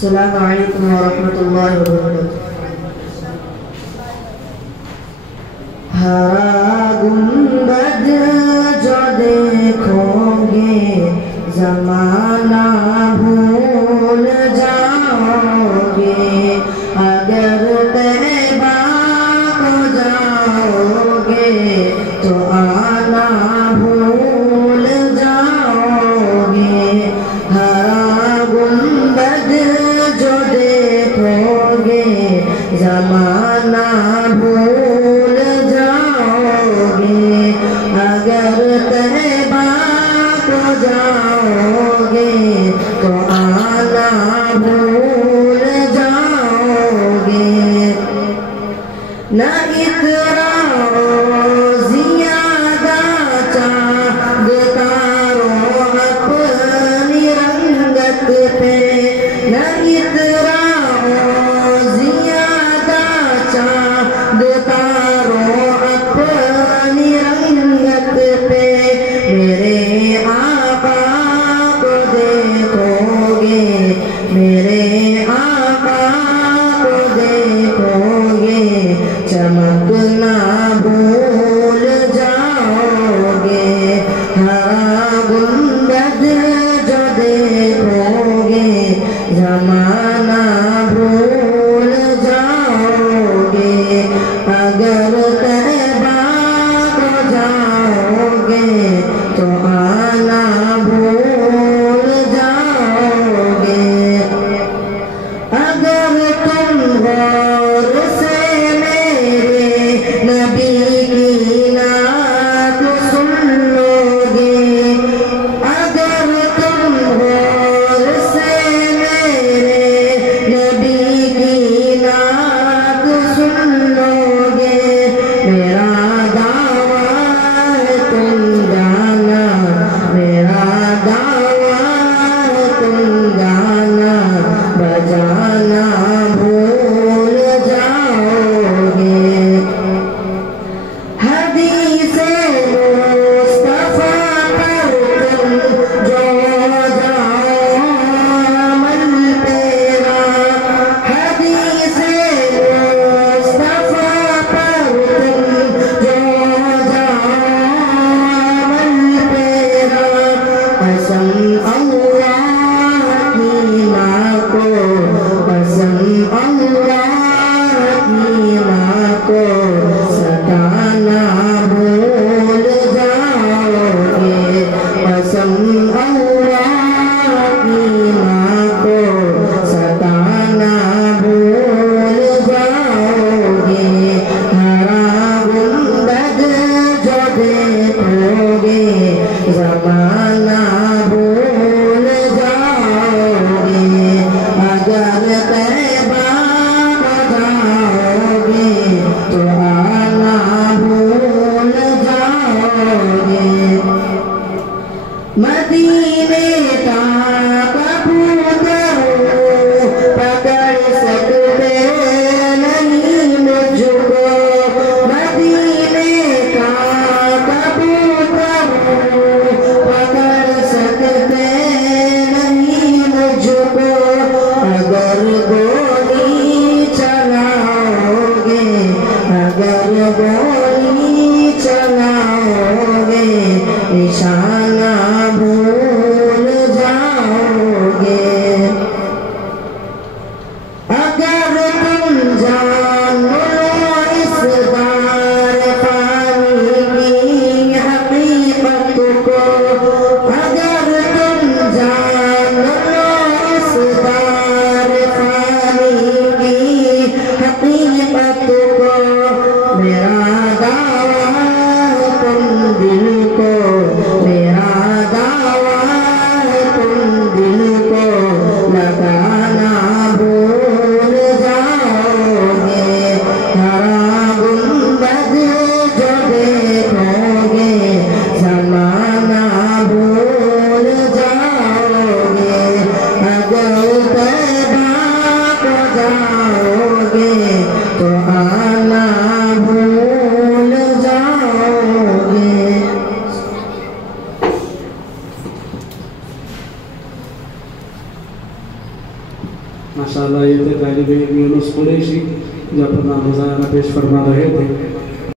अस्सलामुअलैकुम वरहमतुल्लाहि वबरकातुहू। हरा गुंबद जो देखोगे ज़माना भूल जाओगे, अगर तैबा को जाओगे तो आना भूल जाओगे। हरा गुंबद जो देखोगे ज़माना भूल जाओगे, अगर तैबा को जाओगे तो आना भूल जाओगे। न इतराओ ज़ियादा चाँदता रो अपनी रंगत पे, न इतराओ ज़ियादा चाँदता रो अपनी रंगत पे। मेरे आका को देखोगे, मेरे आका को देखोगे, चमकना भूल जाओगे। हरा गुंबद जो देखोगे ज़माना भूल जाओगे, अगर तैबा को जाओगे तो आना भूल जाओगे। अगर तुम गौर से मेरे नबी की नात सुन लोगे, अगर तुम गौर से मेरे नबी की नात सुन लोगे, मेरा दावा है तुम गाना, मेरा दावा है तुम गाना बजाना भूल जाओगे। हदीसे मुस्तफा पर तुम जो जाओ अमल तेरा, हदीसे मुस्तफा पर तुम जो जाओ अमल तेरा। कसम अल्लाह की माँ को, कसम अल्लाह की माँ को, सताना भूल जाओगे। कसम अल्लाह की माँ को, सताना भूल जाओगे। हरा गुंबद जो देखोगे ज़माना भूल जाओगे, अगर तैबा को जाओगे तो आना भूल जाओगे। मदीने का कबूतर पकड़ सकते नहीं मुझको, मदीने का कबूतर पकड़ सकते नहीं मुझको। अगर गोली चलाओगे, अगर गोली चलाओगे, निशाना भूल माशाअल्लाह ये थे तालिब इल्म यूनुस कुरैशी जो अपना रोज़ाना पेश फरमा रहे थे।